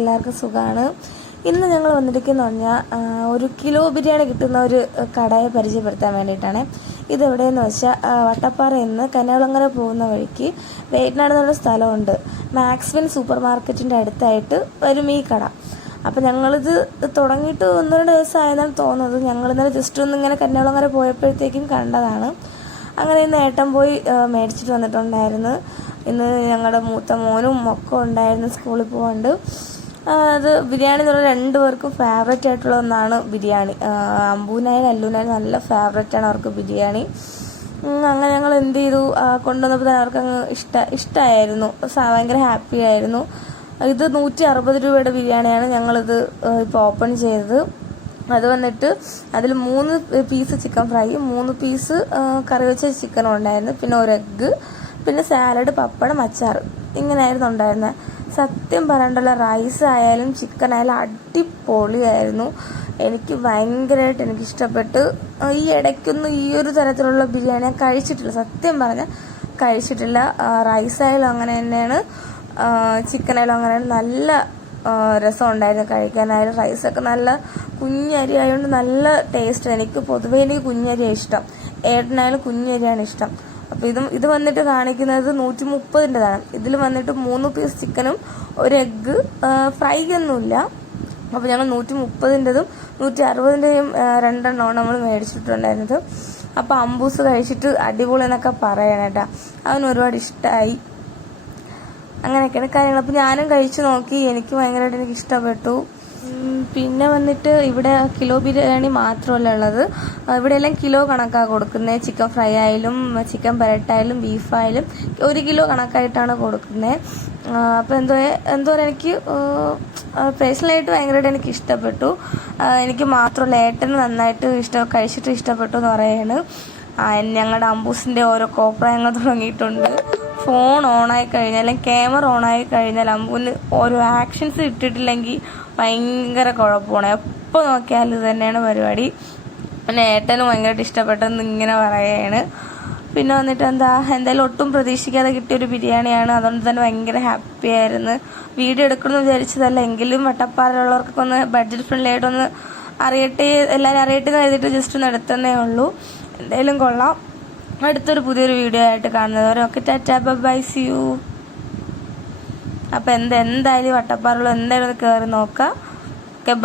എല്ലാവർക്കും സുഖമാണ്. ഇന്ന് ഞങ്ങൾ വന്നിരിക്കുന്ന പറഞ്ഞാൽ ഒരു കിലോ ബിരിയാണി കിട്ടുന്ന ഒരു കടയെ പരിചയപ്പെടുത്താൻ വേണ്ടിയിട്ടാണ്. ഇതെവിടെയെന്ന് വെച്ചാൽ വട്ടപ്പാറയിൽ നിന്ന് കനകുളങ്ങര പോകുന്ന വഴിക്ക് വേറ്റനാട് എന്നുള്ള സ്ഥലമുണ്ട്. മാക്സ്വിൻ സൂപ്പർ മാർക്കറ്റിൻ്റെ അടുത്തായിട്ട് വരും ഈ കട. അപ്പോൾ ഞങ്ങളിത് തുടങ്ങിയിട്ട് 1-2 ദിവസം ആയതാണ് തോന്നുന്നത്. ഞങ്ങൾ ഇന്നലെ ജസ്റ്റ് ഒന്നിങ്ങനെ കനകുളങ്ങര പോയപ്പോഴത്തേക്കും കണ്ടതാണ്. അങ്ങനെ ഇന്ന് ഏട്ടൻ പോയി മേടിച്ചിട്ട് വന്നിട്ടുണ്ടായിരുന്നു. ഇന്ന് ഞങ്ങളുടെ മൂത്ത മോനും ഒക്കെ ഉണ്ടായിരുന്നു സ്കൂളിൽ പോകാണ്ട്. അത് ബിരിയാണി എന്ന് പറഞ്ഞാൽ 2 പേർക്കും ഫേവറേറ്റ് ആയിട്ടുള്ള ഒന്നാണ് ബിരിയാണി. അമ്പൂനായാലും അല്ലൂനായാലും നല്ല ഫേവറേറ്റാണ് അവർക്ക് ബിരിയാണി. അങ്ങനെ ഞങ്ങൾ എന്ത് ചെയ്തു, കൊണ്ടുവന്നപ്പോൾ തന്നെ അവർക്ക് അങ്ങ് ഇഷ്ടമായിരുന്നു. ഭയങ്കര ഹാപ്പി ആയിരുന്നു. ഇത് 160 രൂപയുടെ ബിരിയാണിയാണ് ഞങ്ങളിത് ഇപ്പോൾ ഓപ്പൺ ചെയ്തത്. അത് വന്നിട്ട് അതിൽ 3 പീസ് ചിക്കൻ ഫ്രൈ, 3 പീസ് കറി വെച്ച ചിക്കനും ഉണ്ടായിരുന്നു, പിന്നെ ഒരു എഗ്ഗ്, പിന്നെ സാലഡ്, പപ്പടം, അച്ചാർ, ഇങ്ങനെയായിരുന്നു ഉണ്ടായിരുന്നത്. സത്യം പറയണ്ടല്ലോ, റൈസ് ആയാലും ചിക്കൻ ആയാലും അടിപൊളിയായിരുന്നു. എനിക്ക് ഭയങ്കരമായിട്ട് എനിക്കിഷ്ടപ്പെട്ട്. ഈ ഇടയ്ക്കൊന്നും ഈ ഒരു തരത്തിലുള്ള ബിരിയാണി ഞാൻ കഴിച്ചിട്ടില്ല, സത്യം പറഞ്ഞാൽ കഴിച്ചിട്ടില്ല. റൈസ് ആയാലും അങ്ങനെ തന്നെയാണ്, ചിക്കനായാലും അങ്ങനെയാണ്. നല്ല രസം ഉണ്ടായിരുന്നു കഴിക്കാനായാലും. റൈസൊക്കെ നല്ല കുഞ്ഞരി ആയതുകൊണ്ട് നല്ല ടേസ്റ്റ്. എനിക്ക് പൊതുവേ കുഞ്ഞരിയാണ് ഇഷ്ടം, ഏട്ടനായാലും കുഞ്ഞരിയാണ് ഇഷ്ടം. അപ്പോൾ ഇത് വന്നിട്ട് കാണിക്കുന്നത് 130-ൻ്റെതാണ്. ഇതിൽ വന്നിട്ട് 3 പീസ് ചിക്കനും ഒരു എഗ്ഗ്, ഫ്രൈ ഒന്നുമില്ല. അപ്പോൾ ഞങ്ങൾ 130-ൻ്റെതും 160-ൻ്റെയും 2 എണ്ണമാണ് നമ്മൾ മേടിച്ചിട്ടുണ്ടായിരുന്നത്. അപ്പോൾ അമ്പൂസ് കഴിച്ചിട്ട് അടിപൊളി എന്നൊക്കെ പറയണം കേട്ടോ, അവന് ഒരുപാട് ഇഷ്ടമായി. അങ്ങനെയൊക്കെയാണ് കാര്യങ്ങൾ. അപ്പോൾ ഞാനും കഴിച്ചു നോക്കി, എനിക്ക് ഭയങ്കരമായിട്ട് എനിക്ക് ഇഷ്ടപ്പെട്ടു. പിന്നെ വന്നിട്ട് ഇവിടെ കിലോ ബിരിയാണി മാത്രമല്ല ഉള്ളത്, ഇവിടെയെല്ലാം കിലോ കണക്കാണ് കൊടുക്കുന്നത്. ചിക്കൻ ഫ്രൈ ആയാലും ചിക്കൻ പെരട്ടായാലും ബീഫായാലും 1 കിലോ കണക്കായിട്ടാണ് കൊടുക്കുന്നത്. അപ്പോൾ എന്താ പറയുക, എനിക്ക് പേഴ്സണലായിട്ട് ഭയങ്കരമായിട്ട് എനിക്ക് ഇഷ്ടപ്പെട്ടു. എനിക്ക് മാത്രമല്ല ഏട്ടന് നന്നായിട്ട് കഴിച്ചിട്ട് ഇഷ്ടപ്പെട്ടു എന്ന് പറയുകയാണ്. ഞങ്ങളുടെ അമ്പൂസിൻ്റെ ഓരോ കോപ്രായങ്ങൾ തുടങ്ങിയിട്ടുണ്ട്. ഫോൺ ഓണായി കഴിഞ്ഞാൽ അല്ലെങ്കിൽ ക്യാമറ ഓണായി കഴിഞ്ഞാൽ അമ്പൂന് ഓരോ ആക്ഷൻസ് ഇട്ടിട്ടില്ലെങ്കിൽ ഭയങ്കര കുഴപ്പമാണ്. എപ്പോൾ നോക്കിയാലും ഇത് തന്നെയാണ് പരിപാടി. പിന്നെ ഏട്ടനും ഭയങ്കരമായിട്ട് ഇഷ്ടപ്പെട്ടെന്ന് ഇങ്ങനെ പറയുകയാണ്. പിന്നെ വന്നിട്ട് എന്തായാലും ഒട്ടും പ്രതീക്ഷിക്കാതെ കിട്ടിയൊരു ബിരിയാണിയാണ്. അതുകൊണ്ട് തന്നെ ഭയങ്കര ഹാപ്പി ആയിരുന്നു. വീഡിയോ എടുക്കണമെന്ന് വിചാരിച്ചതല്ല, എങ്കിലും വട്ടപ്പാറയിലുള്ളവർക്കൊക്കെ ഒന്ന് ബഡ്ജറ്റ് ഫ്രണ്ട്ലി ആയിട്ടൊന്ന് അറിയട്ടെ, എല്ലാവരും അറിയട്ടെ എന്ന് എഴുതിയിട്ട് ജസ്റ്റ് ഒന്ന് എടുത്തന്നേ ഉള്ളൂ. എന്തായാലും കൊള്ളാം. അടുത്തൊരു പുതിയൊരു വീഡിയോ ആയിട്ട് കാണുന്നവരെ okay, tata, bye, see you. അപ്പം എന്തായാലും വട്ടപ്പാറയിൽ എന്തായാലും ഒന്ന് കയറി നോക്കാം.